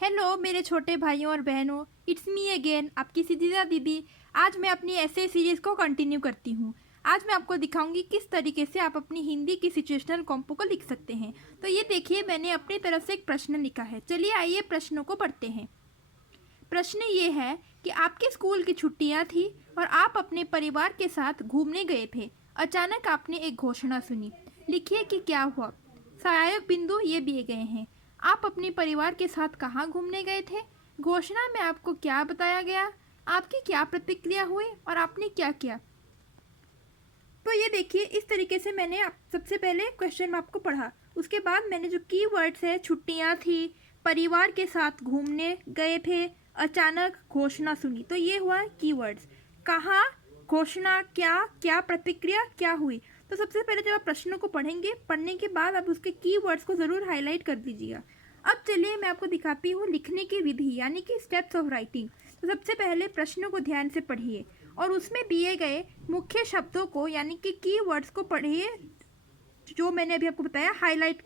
Hello मेरे छोटे भाइयों और बहनों, इट्स मी अगेन आपकी सिद्धिदा दीदी। आज मैं अपनी ऐसे सीरीज़ को कंटिन्यू करती हूँ। आज मैं आपको दिखाऊंगी किस तरीके से आप अपनी हिंदी की सिचुएशनल कॉम्पो को लिख सकते हैं। तो ये देखिए, मैंने अपनी तरफ से एक प्रश्न लिखा है। चलिए आइए प्रश्नों को पढ़ते हैं। प्रश्न ये है कि आपके स्कूल की छुट्टियां थी और आप अपने परिवार के साथ घूमने गए थे। अचानक आपने एक घोषणा सुनी। लिखिए कि क्या हुआ। सहायक बिंदु ये दिए गए हैं। आप अपने परिवार के साथ कहाँ घूमने गए थे? घोषणा में आपको क्या बताया गया? आपकी क्या प्रतिक्रिया हुई और आपने क्या किया? तो ये देखिए, इस तरीके से मैंने सबसे पहले क्वेश्चन में आपको पढ़ा। उसके बाद मैंने जो कीवर्ड्स है, छुट्टियां थी, परिवार के साथ घूमने गए थे, अचानक घोषणा सुनी, तो ये हुआ कीवर्ड्स। कहाँ, घोषणा, क्या, क्या प्रतिक्रिया, क्या हुई। तो सबसे पहले जब आप प्रश्नों को पढ़ेंगे, पढ़ने के बाद आप उसके कीवर्ड्स को ज़रूर हाईलाइट कर दीजिएगा। अब चलिए मैं आपको दिखाती हूँ लिखने की विधि, यानी कि स्टेप्स ऑफ राइटिंग। तो सबसे पहले प्रश्नों को ध्यान से पढ़िए और उसमें दिए गए मुख्य शब्दों को, यानी कि कीवर्ड्स को पढ़िए, जो मैंने अभी आपको बताया, हाईलाइट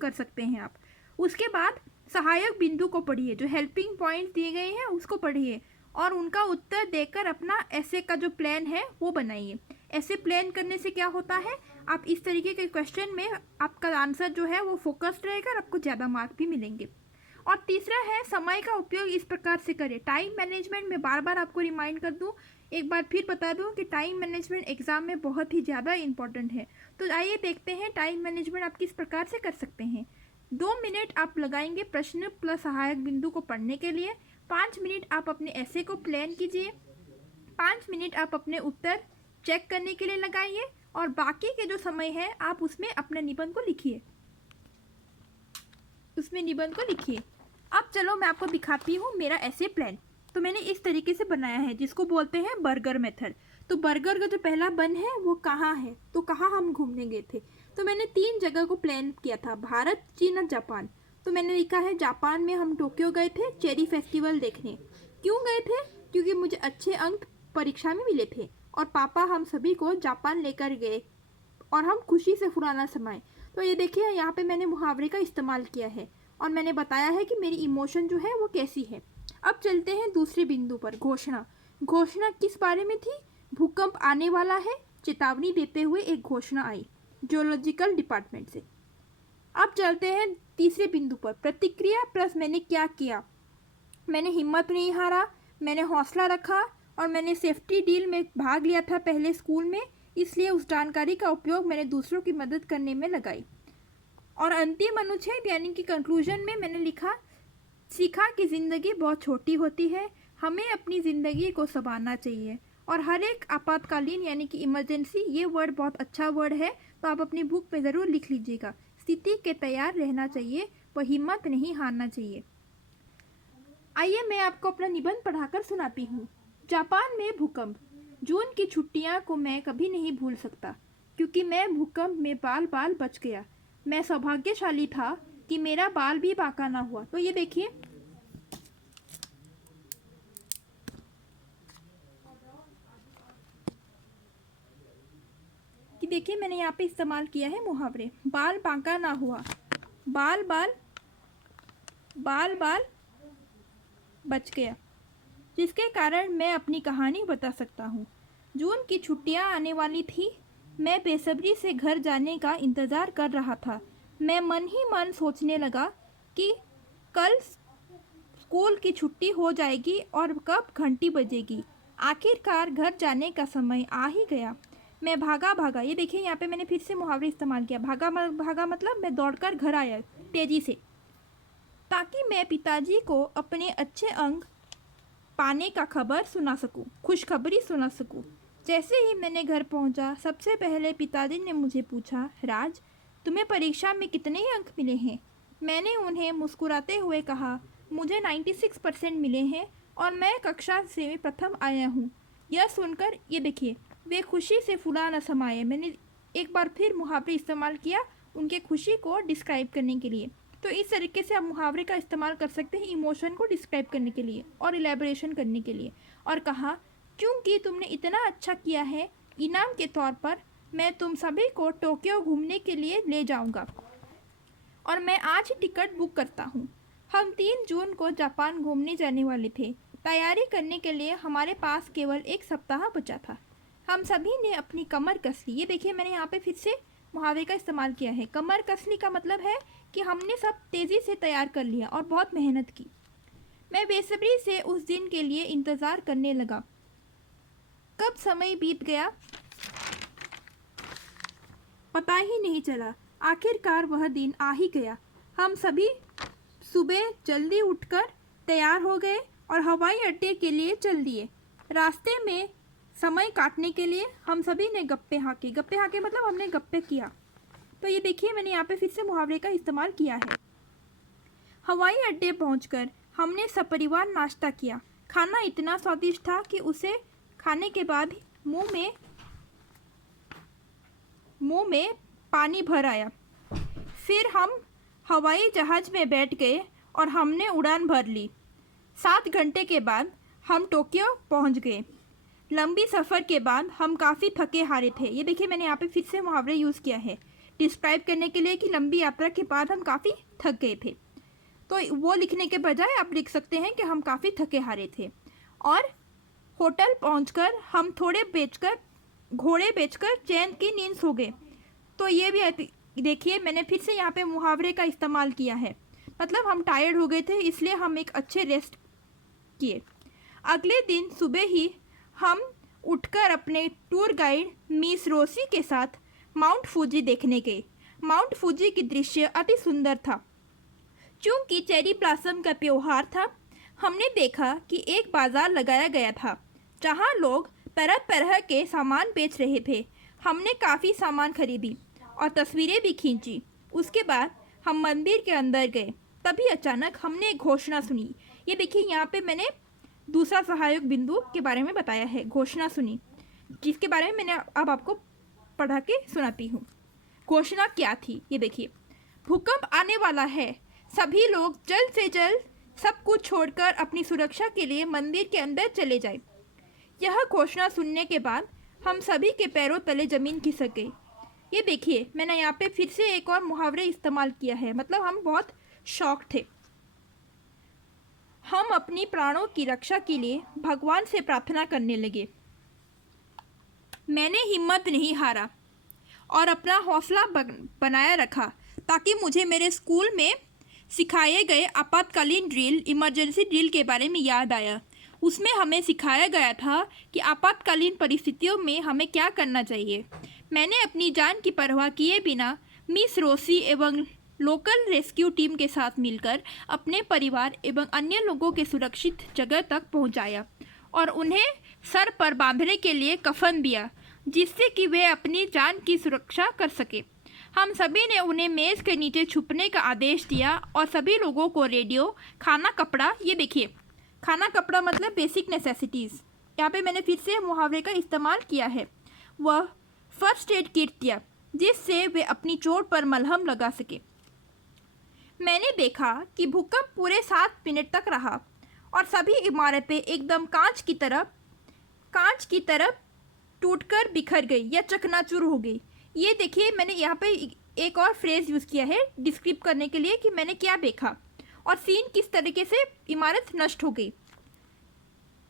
कर सकते हैं आप। उसके बाद सहायक बिंदु को पढ़िए, जो हेल्पिंग पॉइंट दिए गए हैं उसको पढ़िए और उनका उत्तर देकर अपना ऐसे का जो प्लान है वो बनाइए। ऐसे प्लान करने से क्या होता है, आप इस तरीके के क्वेश्चन में आपका आंसर जो है वो फोकस्ड रहेगा और आपको ज़्यादा मार्क भी मिलेंगे। और तीसरा है, समय का उपयोग इस प्रकार से करें। टाइम मैनेजमेंट में बार बार आपको रिमाइंड कर दूं, एक बार फिर बता दूं कि टाइम मैनेजमेंट एग्जाम में बहुत ही ज़्यादा इंपॉर्टेंट है। तो आइए देखते हैं टाइम मैनेजमेंट आप किस प्रकार से कर सकते हैं। 2 मिनट आप लगाएंगे प्रश्न प्लस सहायक बिंदु को पढ़ने के लिए। 5 मिनट आप अपने ऐसे को प्लान कीजिए। 5 मिनट आप अपने उत्तर चेक करने के लिए लगाइए और बाकी के जो समय है आप उसमें अपने निबंध को लिखिए, उसमें निबंध को लिखिए। अब चलो मैं आपको दिखाती हूँ मेरा ऐसे प्लान। तो मैंने इस तरीके से बनाया है, जिसको बोलते हैं बर्गर मेथड। तो बर्गर का जो पहला बन है वो कहाँ है, तो कहाँ हम घूमने गए थे। तो मैंने 3 जगह को प्लान किया था, भारत, चीन और जापान। तो मैंने लिखा है जापान में हम टोक्यो गए थे चेरी फेस्टिवल देखने। क्यों गए थे? क्योंकि मुझे अच्छे अंक परीक्षा में मिले थे और पापा हम सभी को जापान लेकर गए और हम खुशी से पुराना समय। तो ये देखिए, यहाँ पे मैंने मुहावरे का इस्तेमाल किया है और मैंने बताया है कि मेरी इमोशन जो है वो कैसी है। अब चलते हैं दूसरे बिंदु पर, घोषणा। घोषणा किस बारे में थी? भूकंप आने वाला है, चेतावनी देते हुए एक घोषणा आई जियोलॉजिकल डिपार्टमेंट से। अब चलते हैं तीसरे बिंदु पर, प्रतिक्रिया प्लस मैंने क्या किया। मैंने हिम्मत नहीं हारा, मैंने हौसला रखा और मैंने सेफ्टी डील में भाग लिया था पहले स्कूल में, इसलिए उस जानकारी का उपयोग मैंने दूसरों की मदद करने में लगाई। और अंतिम अनुच्छेद यानी कि कंक्लूजन में मैंने लिखा, सीखा कि ज़िंदगी बहुत छोटी होती है, हमें अपनी ज़िंदगी को संवारना चाहिए। और हर एक आपातकालीन यानी कि इमरजेंसी, ये वर्ड बहुत अच्छा वर्ड है, तो आप अपनी बुक पे ज़रूर लिख लीजिएगा। स्थिति के तैयार रहना चाहिए, वह हिम्मत नहीं हारना चाहिए। आइए मैं आपको अपना निबंध पढ़ाकर सुनाती हूँ। जापान में भूकंप। जून की छुट्टियाँ को मैं कभी नहीं भूल सकता, क्योंकि मैं भूकंप में बाल बाल बच गया। मैं सौभाग्यशाली था कि मेरा बाल भी बांका ना हुआ। तो ये देखिए, कि देखिए मैंने यहाँ पे इस्तेमाल किया है मुहावरे, बाल बांका ना हुआ, बाल बाल बाल बाल बच गया, जिसके कारण मैं अपनी कहानी बता सकता हूँ। जून की छुट्टियाँ आने वाली थी, मैं बेसब्री से घर जाने का इंतज़ार कर रहा था। मैं मन ही मन सोचने लगा कि कल स्कूल की छुट्टी हो जाएगी और कब घंटी बजेगी। आखिरकार घर जाने का समय आ ही गया। मैं भागा भागा, ये देखिए यहाँ पे मैंने फिर से मुहावरे इस्तेमाल किया। भागा भागा मतलब मैं दौड़कर घर आया तेज़ी से, ताकि मैं पिताजी को अपने अच्छे अंक पाने का खबर सुना सकूं, खुशखबरी सुना सकूं। जैसे ही मैंने घर पहुंचा, सबसे पहले पिताजी ने मुझे पूछा, राज, तुम्हें परीक्षा में कितने अंक मिले हैं? मैंने उन्हें मुस्कुराते हुए कहा, मुझे 96% मिले हैं और मैं कक्षा से प्रथम आया हूँ। यह सुनकर ये देखिए, वे खुशी से फुला न समाये। मैंने एक बार फिर मुहावरे इस्तेमाल किया उनके खुशी को डिस्क्राइब करने के लिए। तो इस तरीके से आप मुहावरे का इस्तेमाल कर सकते हैं इमोशन को डिस्क्राइब करने के लिए और इलेबोरेशन करने के लिए। और कहा, क्योंकि तुमने इतना अच्छा किया है, इनाम के तौर पर मैं तुम सभी को टोक्यो घूमने के लिए ले जाऊंगा और मैं आज ही टिकट बुक करता हूँ। हम 3 जून को जापान घूमने जाने वाले थे। तैयारी करने के लिए हमारे पास केवल 1 सप्ताह बचा था। हम सभी ने अपनी कमर कस ली। ये देखिए, मैंने यहाँ पे फिर से मुहावरे का इस्तेमाल किया है। कमर कस ली का मतलब है कि हमने सब तेज़ी से तैयार कर लिया और बहुत मेहनत की। मैं बेसब्री से उस दिन के लिए इंतज़ार करने लगा। कब समय बीत गया पता ही नहीं चला। आखिरकार वह दिन आ ही गया। हम सभी सुबह जल्दी उठकर तैयार हो गए और हवाई अड्डे के लिए चल दिए। रास्ते में समय काटने के लिए हम सभी ने गप्पे हाँके। गप्पे हाँके मतलब हमने गप्पे किया। तो ये देखिए, मैंने यहाँ पे फिर से मुहावरे का इस्तेमाल किया है। हवाई अड्डे पहुंचकर हमने सपरिवार नाश्ता किया। खाना इतना स्वादिष्ट था कि उसे खाने के बाद मुंह में पानी भर आया। फिर हम हवाई जहाज़ में बैठ गए और हमने उड़ान भर ली। 7 घंटे के बाद हम टोक्यो पहुंच गए। लंबी सफ़र के बाद हम काफ़ी थके हारे थे। ये देखिए, मैंने यहाँ पे फिर से मुहावरे यूज़ किया है डिस्क्राइब करने के लिए कि लंबी यात्रा के बाद हम काफ़ी थक गए थे। तो वो लिखने के बजाय आप लिख सकते हैं कि हम काफ़ी थके हारे थे। और होटल पहुंचकर हम घोड़े बेचकर चैन की नींद सो गए। तो ये भी देखिए, मैंने फिर से यहाँ पे मुहावरे का इस्तेमाल किया है। मतलब हम टायर्ड हो गए थे, इसलिए हम एक अच्छे रेस्ट किए। अगले दिन सुबह ही हम उठकर अपने टूर गाइड मिस रोसी के साथ माउंट फूजी देखने गए। माउंट फूजी की दृश्य अति सुंदर था। चूंकि चेरी ब्लॉसम का त्योहार था, हमने देखा कि एक बाजार लगाया गया था जहां लोग तरह तरह के सामान बेच रहे थे। हमने काफ़ी सामान खरीदी और तस्वीरें भी खींची। उसके बाद हम मंदिर के अंदर गए। तभी अचानक हमने एक घोषणा सुनी। ये देखिए, यहाँ पे मैंने दूसरा सहायक बिंदु के बारे में बताया है, घोषणा सुनी, जिसके बारे में मैंने अब आपको पढ़ा के सुनाती हूँ। घोषणा क्या थी, ये देखिए। भूकंप आने वाला है। सभी लोग जल्द से जल्द सब कुछ छोड़कर अपनी सुरक्षा के लिए मंदिर के अंदर चले जाएं। यह घोषणा सुनने के बाद हम सभी के पैरों तले ज़मीन खिसक गई। ये देखिए, मैंने यहाँ पे फिर से एक और मुहावरे इस्तेमाल किया है। मतलब हम बहुत शॉक थे। हम अपनी प्राणों की रक्षा के लिए भगवान से प्रार्थना करने लगे। मैंने हिम्मत नहीं हारा और अपना हौसला बनाए रखा ताकि मुझे मेरे स्कूल में सिखाए गए आपातकालीन ड्रिल, इमरजेंसी ड्रिल के बारे में याद आया। उसमें हमें सिखाया गया था कि आपातकालीन परिस्थितियों में हमें क्या करना चाहिए। मैंने अपनी जान की परवाह किए बिना मिस रोसी एवं लोकल रेस्क्यू टीम के साथ मिलकर अपने परिवार एवं अन्य लोगों के सुरक्षित जगह तक पहुंचाया और उन्हें सर पर बांधने के लिए कफन दिया, जिससे कि वे अपनी जान की सुरक्षा कर सके। हम सभी ने उन्हें मेज़ के नीचे छुपने का आदेश दिया और सभी लोगों को रेडियो, खाना, कपड़ा, ये देखिए, खाना कपड़ा मतलब बेसिक नेसेसिटीज़, यहाँ पे मैंने फिर से मुहावरे का इस्तेमाल किया है, वह फर्स्ट एड किट दिया जिससे वे अपनी चोट पर मलहम लगा सके। मैंने देखा कि भूकंप पूरे 7 मिनट तक रहा और सभी इमारतें एकदम कांच की तरह टूटकर बिखर गई या चकनाचूर हो गई। ये देखिए, मैंने यहाँ पे एक और फ्रेज़ यूज़ किया है डिस्क्राइब करने के लिए कि मैंने क्या देखा और सीन किस तरीके से इमारत नष्ट हो गई।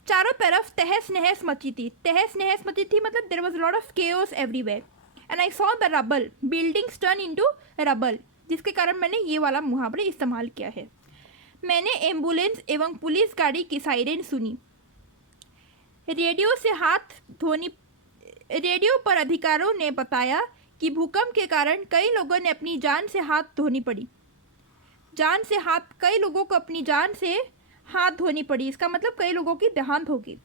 चारों तरफ तहस नहस मची थी। तहस नहस मची थी मतलब there was lot of chaos everywhere and I saw the rubble, buildings turn into rubble, जिसके कारण मैंने ये वाला मुहावरा इस्तेमाल किया है। मैंने एम्बुलेंस एवं पुलिस गाड़ी की सायरन सुनी। रेडियो पर अधिकारियों ने बताया कि भूकंप के कारण कई लोगों ने अपनी जान से हाथ धोनी पड़ी। कई लोगों को अपनी जान से हाथ धोनी पड़ी, इसका मतलब कई लोगों की देहांत होगी।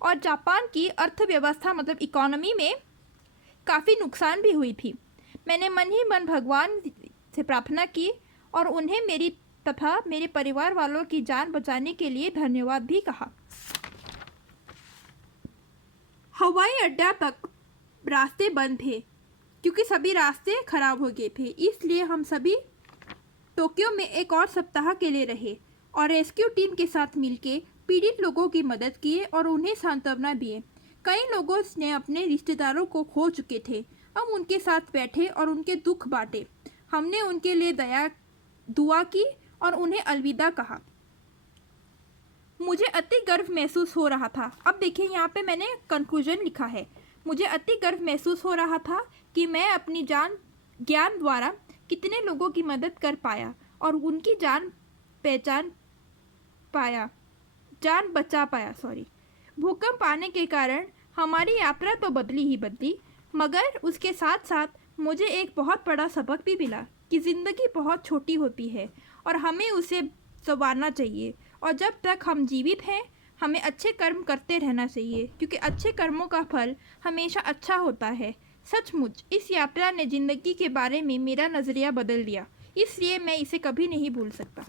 और जापान की अर्थव्यवस्था मतलब इकोनॉमी में काफ़ी नुकसान भी हुई थी। मैंने मन ही मन भगवान से प्रार्थना की और उन्हें मेरी तथा मेरे परिवार वालों की जान बचाने के लिए धन्यवाद भी कहा। हवाई अड्डा तक रास्ते बंद थे क्योंकि सभी रास्ते खराब हो गए थे, इसलिए हम सभी टोक्यो में एक और सप्ताह के लिए रहे और रेस्क्यू टीम के साथ मिलकर पीड़ित लोगों की मदद किए और उन्हें सांत्वना दिए। कई लोगों ने अपने रिश्तेदारों को खो चुके थे। हम उनके साथ बैठे और उनके दुख बांटे। हमने उनके लिए दुआ की और उन्हें अलविदा कहा। मुझे अति गर्व महसूस हो रहा था। अब देखिए यहाँ पे मैंने कंक्लूजन लिखा है। मुझे अति गर्व महसूस हो रहा था कि मैं अपनी ज्ञान द्वारा कितने लोगों की मदद कर पाया और उनकी जान बचा पाया। भूकंप आने के कारण हमारी यात्रा तो बदली ही बदली, मगर उसके साथ साथ मुझे एक बहुत बड़ा सबक भी मिला कि ज़िंदगी बहुत छोटी होती है और हमें उसे संवारना चाहिए। और जब तक हम जीवित हैं हमें अच्छे कर्म करते रहना चाहिए, क्योंकि अच्छे कर्मों का फल हमेशा अच्छा होता है। सचमुच इस यात्रा ने ज़िंदगी के बारे में मेरा नज़रिया बदल दिया, इसलिए मैं इसे कभी नहीं भूल सकता।